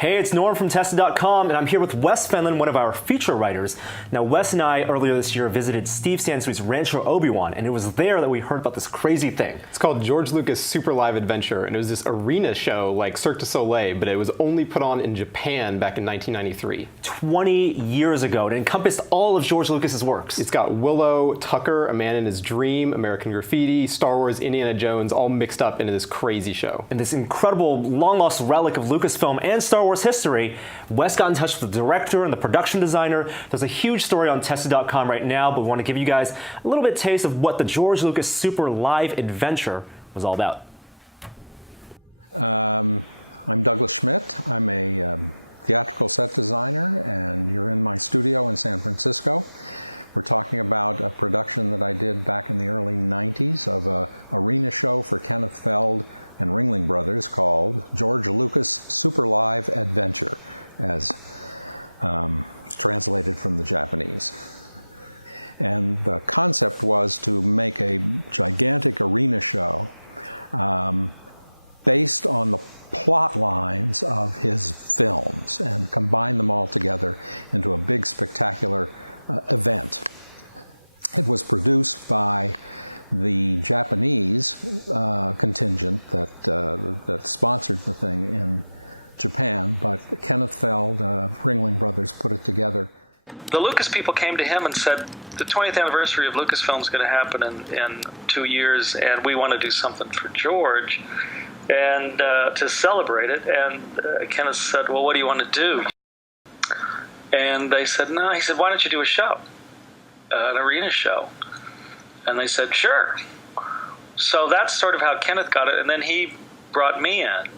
Hey, it's Norm from Tested.com, and I'm here with Wes Fenlon, one of our feature writers. Now, Wes and I, earlier this year, visited Steve Sansui's Rancho Obi-Wan, and it was there that we heard about this crazy thing. It's called George Lucas Super Live Adventure, and it was this arena show like Cirque du Soleil, but it was only put on in Japan back in 1993. 20 years ago. It encompassed all of George Lucas's works. It's got Willow, Tucker, A Man in His Dream, American Graffiti, Star Wars, Indiana Jones, all mixed up into this crazy show. And this incredible, long-lost relic of Lucasfilm and Star Wars history, Wes got in touch with the director and the production designer. There's a huge story on Tested.com right now, but we want to give you guys a little bit taste of what the George Lucas Super Live Adventure was all about. I'm Douglas Schmidt. I'm a theatrical set designer, and you're in my studio in San Francisco. We're talking about a production that I did back in the early 90s of an arena show for Kenneth Feld and Ringling Brothers called George Lucas Super Live Adventure, as translated from the Japanese. And the concept was to make a gigantic arena show based on the plot lines of his films and combine them all together into a big spectacular event. It was produced by the Japanese contingent that sponsored the thing in Japan, but Kenneth Feld, Ringling Brothers put it together. The Lucas people came to him and said, the 20th anniversary of Lucasfilm is going to happen in 2 years, and we want to do something for George and to celebrate it. And Kenneth said, well, what do you want to do? And they said, no. He said, why don't you do a show, an arena show? And they said, sure. So that's sort of how Kenneth got it. And then he brought me in.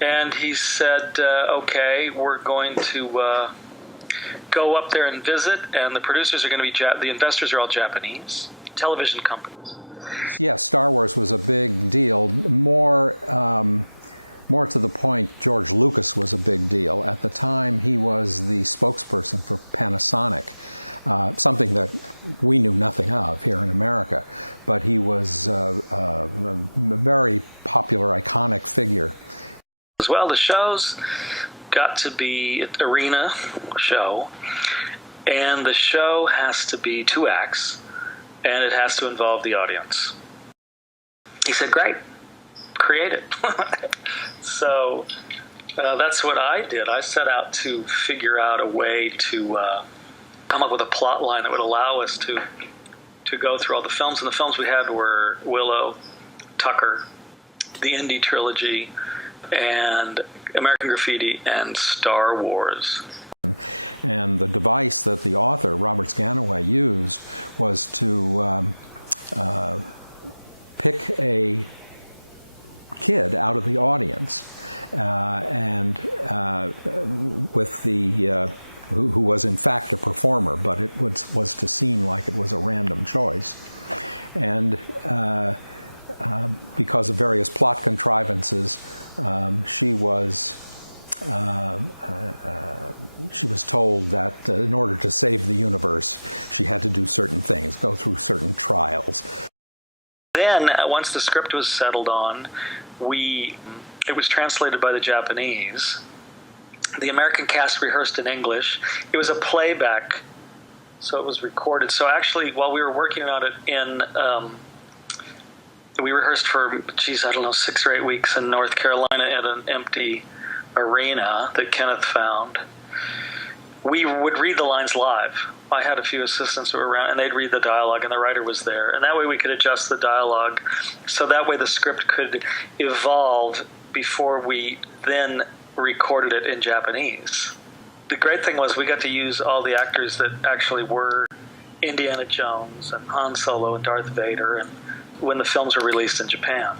And he said, okay, we're going to go up there and visit. And the producers are going to be, the investors are all Japanese television companies. Yes, Star Wars was a big deal. More to the point, George Lucas was a big deal. At the time, he was the spokesperson for Panasonic. Something that we knew nothing of here in America, but he was a very popular, iconic figure. As well, the show's got to be an arena show, and the show has to be 2 acts, and it has to involve the audience. He said, great, create it. So that's what I did. I set out to figure out a way to come up with a plot line that would allow us to go through all the films. And the films we had were Willow, Tucker, the Indy trilogy, and American Graffiti, and Star Wars. And the device that the author, Robert Sganaway, used was to pick a kid out of the audience and with the who was in fact a performer, but it was to seem like it was a random choice. And because of various plot contrivances, she was told that in order to save the universe, she had to do certain things, go through certain trials. Then, once the script was settled on, it was translated by the Japanese. The American cast rehearsed in English. It was a playback, so it was recorded. So actually, while we were working on it we rehearsed for, 6 or 8 weeks in North Carolina at an empty arena that Kenneth found. We would read the lines live. I had a few assistants who were around, and they'd read the dialogue, and the writer was there. And that way we could adjust the dialogue, so that way the script could evolve before we then recorded it in Japanese. The great thing was we got to use all the actors that actually were Indiana Jones and Han Solo and Darth Vader, and when the films were released in Japan.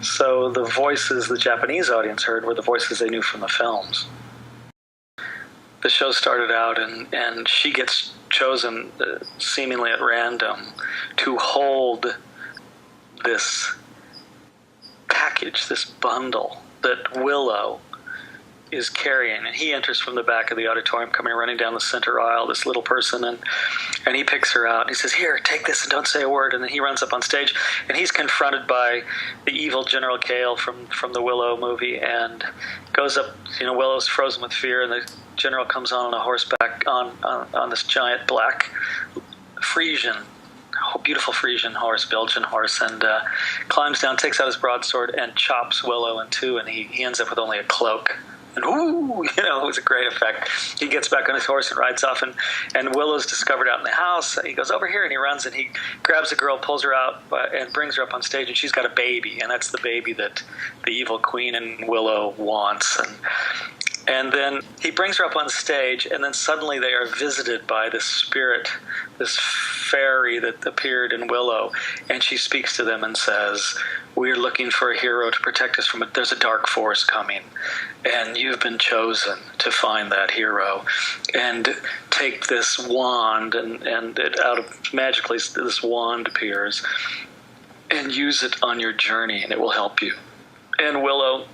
So the voices the Japanese audience heard were the voices they knew from the films. The show started out, and she gets chosen seemingly at random to hold this package, this bundle that Willow is carrying, and he enters from the back of the auditorium, coming running down the center aisle, this little person, and he picks her out. He says, "Here, take this and don't say a word." And then he runs up on stage, and he's confronted by the evil General Kale from the Willow movie, and goes up. Willow's frozen with fear, and the general comes on a horseback on this giant black Frisian. Beautiful Frisian horse, Belgian horse, and climbs down, takes out his broadsword, and chops Willow in two, and he ends up with only a cloak. And it was a great effect. He gets back on his horse and rides off, and Willow's discovered out in the house. He goes over here, and he runs, and he grabs a girl, pulls her out, and brings her up on stage, and she's got a baby, and that's the baby that the evil queen and Willow wants. And then he brings her up on stage, and then suddenly they are visited by this spirit, this fairy that appeared in Willow, and she speaks to them and says, "We are looking for a hero to protect us from it. There's a dark force coming, and you've been chosen to find that hero. And take this wand," and it out of magically this wand appears, "and use it on your journey, and it will help you." And Willow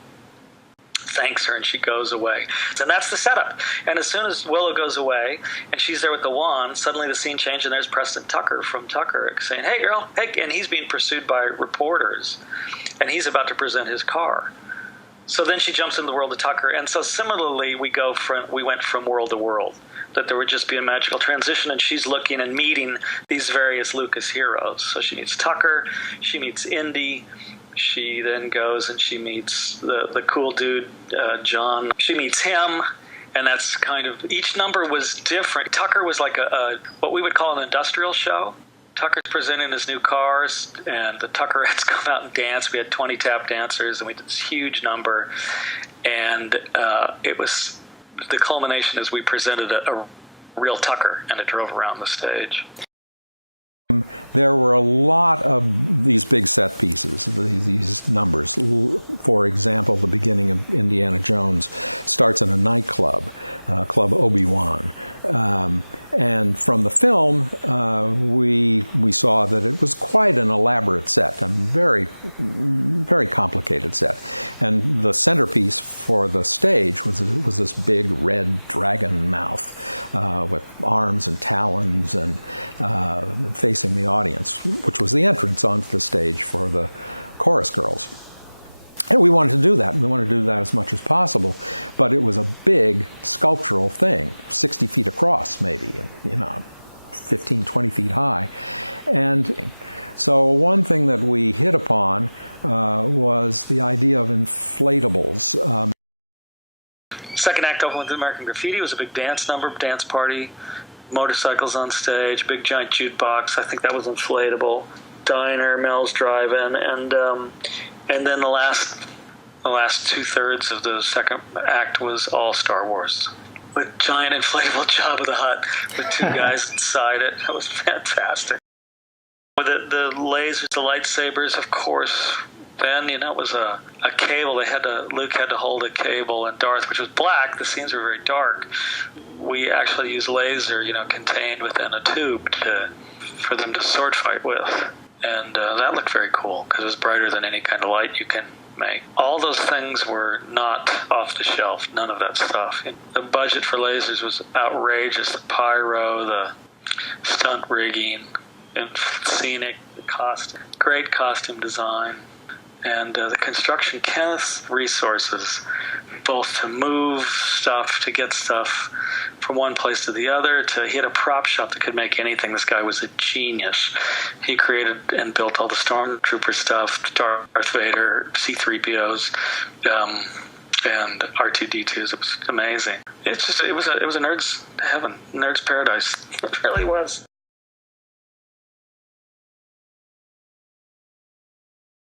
thanks her, and she goes away. And that's the setup. And as soon as Willow goes away and she's there with the wand, suddenly the scene changes, and there's Preston Tucker from Tucker saying, "Hey girl, hey," and he's being pursued by reporters, and he's about to present his car. So then she jumps into the world of Tucker, and so similarly we went from world to world, that there would just be a magical transition, and she's looking and meeting these various Lucas heroes. So she meets Tucker, she meets Indy. She then goes and she meets the cool dude, John. She meets him, and that's kind of, each number was different. Tucker was like a what we would call an industrial show. Tucker's presenting his new cars, and the Tuckerettes come out and dance. We had 20 tap dancers, and we did this huge number. And it was, the culmination is we presented a real Tucker, and it drove around the stage. There were a lot of these big set pieces, these numbers. For example, the beginning of Indiana Jones starts in a nightclub, Club Obi-Wan. And from the film, we saw that it was quite an elaborate set, a very, very complicated set. And the centerpiece for the stage was this big red dragon mouth with arms and talons and facing the audience, which was the entrance onto the stage for the chorus girls. And we wanted to do that. We wanted to do that as much as possible. But it was a big sculptural thing, 60 feet across maybe, 15, 20 feet high. And so one thing that we hit upon was the idea of inflatables. Second act opened with American Graffiti. It was a big dance number, dance party, motorcycles on stage, big giant jukebox. I think that was inflatable. Diner, Mel's Drive-In, and then the last 2/3 of the second act was all Star Wars, with giant inflatable Jabba the Hutt with two guys inside it. That was fantastic. With the lasers, the lightsabers, of course. Then it was a cable. Luke had to hold a cable, and Darth, which was black. The scenes were very dark. We actually used laser, contained within a tube for them to sword fight with. And that looked very cool because it was brighter than any kind of light you can make. All those things were not off the shelf, none of that stuff. The budget for lasers was outrageous. The pyro, the stunt rigging, and scenic, the costume, great costume design. And the construction, Kenneth's resources, both to move stuff, to get stuff from one place to the other, to hit a prop shop that could make anything. This guy was a genius. He created and built all the Stormtrooper stuff, Darth Vader, C-3POs, and R2-D2s. It was amazing. It was a nerd's heaven, nerd's paradise. It really was.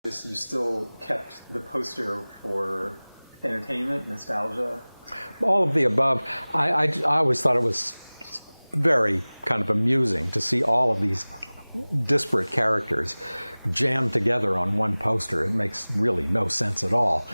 You still kept the poster for entertainment, nostalgia? All of the above. I always thought it was very kind of amusing to see all of these disparate characters jammed together on one poster. It makes really no sense at all.